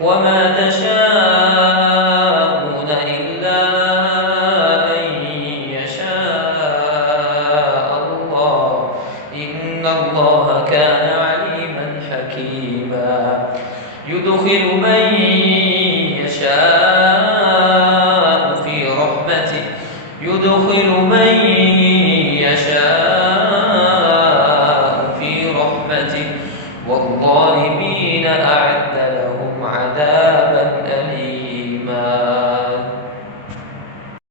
وما تشاءون إلا أن يشاء الله إن الله كان عليما حكيما يدخل من يشاء في رحمته والظالمين أعد